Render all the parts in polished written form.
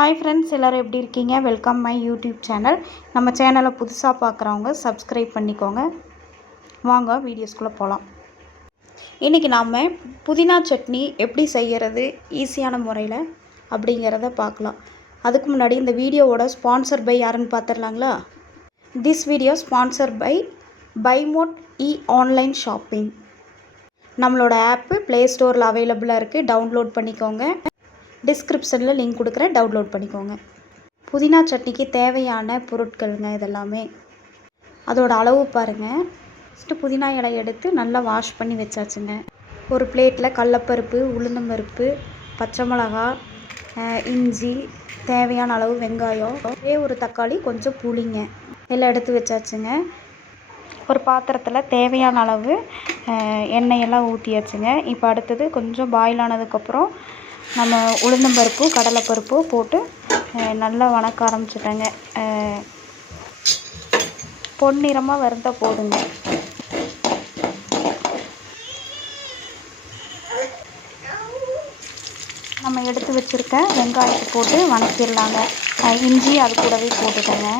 Hi friends, எல்லோரும் எப்படி இருக்கீங்க? Welcome my YouTube channel. நம்ம சேனலை புதுசாக பார்க்குறவங்க சப்ஸ்கிரைப் பண்ணிக்கோங்க. வாங்க வீடியோஸ்குள்ளே போகலாம். இன்றைக்கி நாம் புதினா சட்னி எப்படி செய்கிறது ஈஸியான முறையில் அப்படிங்கிறத பார்க்கலாம். அதுக்கு முன்னாடி இந்த வீடியோவோட ஸ்பான்சர் பை யாருன்னு பார்த்துடலாங்களா? திஸ் வீடியோ ஸ்பான்சர் பை பைமோட் ஆன்லைன் ஷாப்பிங். நம்மளோட ஆப்பு ப்ளே ஸ்டோரில் அவைலபிளாக இருக்குது. டவுன்லோட் பண்ணிக்கோங்க. டிஸ்கிரிப்ஷனில் லிங்க் கொடுக்குறேன், டவுன்லோட் பண்ணிக்கோங்க. புதினா சட்னிக்கு தேவையான பொருட்களுங்க இதெல்லாமே. அதோட அளவு பாருங்கள். ஃபஸ்ட்டு புதினா இலை எடுத்து நல்லா வாஷ் பண்ணி வச்சாச்சுங்க. ஒரு பிளேட்டில் கடலப்பருப்பு, உளுந்தம்பருப்பு, பச்சை மிளகா, இஞ்சி, தேவையான அளவு வெங்காயம், ஒரே ஒரு தக்காளி, கொஞ்சம் புளிங்க எல்லாம் எடுத்து வச்சாச்சுங்க. ஒரு பாத்திரத்தில் தேவையான அளவு எண்ணெயெல்லாம் ஊற்றியாச்சுங்க. இப்போ அடுத்தது கொஞ்சம் பாயில் ஆனதுக்கப்புறம் நம்ம உளுந்தம்பருப்பு, கடலைப்பருப்பு போட்டு நல்லா வணக்க ஆரம்பிச்சிட்டேங்க. பொன்னிறமாக வறுத்தால் போதுங்க. நம்ம எடுத்து வச்சுருக்க வெங்காயத்தை போட்டு வணக்கிடலாங்க. இஞ்சி அது கூடவே போட்டுட்டேங்க.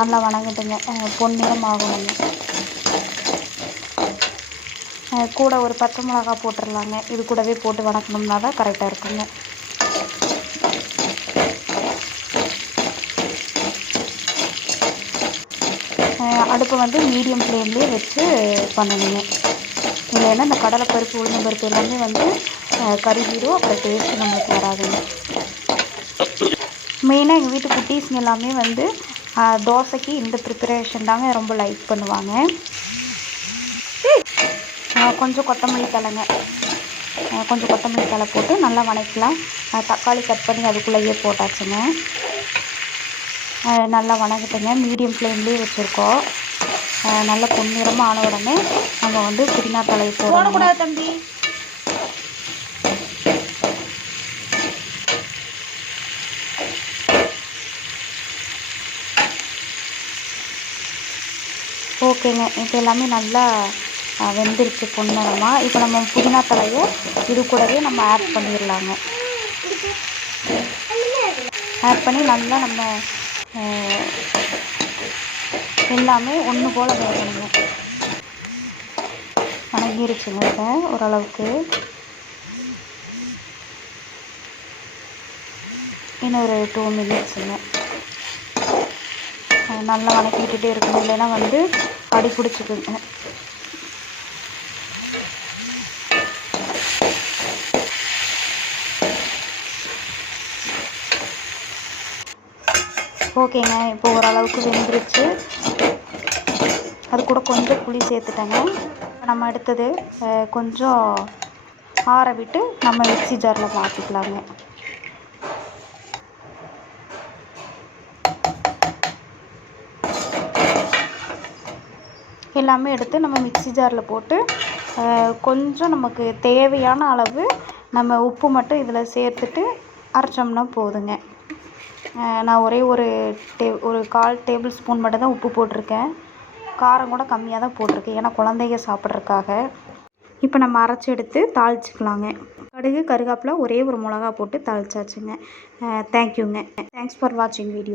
நல்லா வணங்கிட்டுங்க, பொன்னிறம் ஆகணுங்க. கூட ஒரு பச்சை மிளகா போட்டுடலாங்க. இது கூடவே போட்டு வணக்கணும்னா தான் கரெக்டாக இருக்குங்க. அடுப்பை வந்து மீடியம் ஃப்ளேம்லேயே வச்சு பண்ணணுங்க. இல்லைன்னா இந்த கடலைப்பருப்பு, உளுந்தம்பருப்பு எல்லாமே வந்து கருகிடும். அப்புறம் டேஸ்ட்டு நம்மளுக்கு வராதுங்க. மெயினாக எங்கள் வீட்டு குட்டீஸுங்க எல்லாமே வந்து தோசைக்கு இந்த ப்ரிப்பரேஷன் தாங்க ரொம்ப லைக் பண்ணுவாங்க. கொஞ்சம் கொத்தமல்லி தலைங்க, கொஞ்சம் கொத்தமல்லி தலை போட்டு நல்லா வணக்கலாம். தக்காளி கட் பண்ணி அதுக்குள்ளேயே போட்டாச்சுங்க. நல்லா வணக்கிட்டுங்க. மீடியம் ஃப்ளேம்லேயே வச்சுருக்கோம். நல்லா பொன்னிறமாக ஆன உடனே நம்ம வந்து புதினா தலை போடக்கூடாது தம்பி. ஓகேங்க, இப்போ எல்லாமே நல்லா வெந்துருச்சு பொன்னிறமாக. இப்போ நம்ம புதினா தலையை இது கூடவே நம்ம ஆட் பண்ணிடலாங்க. ஆட் பண்ணி நல்லா நம்ம எல்லாமே ஒன்று போல் வேகணுங்க. வணங்கிருச்சுங்க. இப்போ ஓரளவுக்கு இன்னொரு 2 மினிட்ஸுங்க நல்லா வணக்கிக்கிட்டே இருக்கணும். இல்லைன்னா வந்து அடி பிடிச்சிக்குங்க. ஓகேங்க, இப்போ ஓரளவுக்கு வெந்துருச்சு. அது கூட கொஞ்சம் புளி சேர்த்துட்டேங்க. நம்ம அடுத்தது கொஞ்சம் ஆற விட்டு நம்ம மிக்ஸி ஜாரில் மாற்றிக்கலாங்க. எல்லாமே எடுத்து நம்ம மிக்ஸி ஜாரில் போட்டு கொஞ்சம் நமக்கு தேவையான அளவு நம்ம உப்பு மட்டும் இதில் சேர்த்துட்டு அரைச்சோம்னா போதுங்க. நான் ஒரே ஒரு 1/4 டேபிள் ஸ்பூன் மட்டும் தான் உப்பு போட்டிருக்கேன். காரம் கூட கம்மியாக தான் போட்டிருக்கேன், ஏன்னா குழந்தைங்க சாப்பிட்றதுக்காக. இப்போ நம்ம அரைச்சி எடுத்து தாளிச்சிக்கலாங்க. கடுகு, கருவேப்பிலை, ஒரே ஒரு மிளகா போட்டு தாளிச்சாச்சுங்க. தேங்க்யூங்க. தேங்க்ஸ் ஃபார் வாட்சிங் வீடியோ.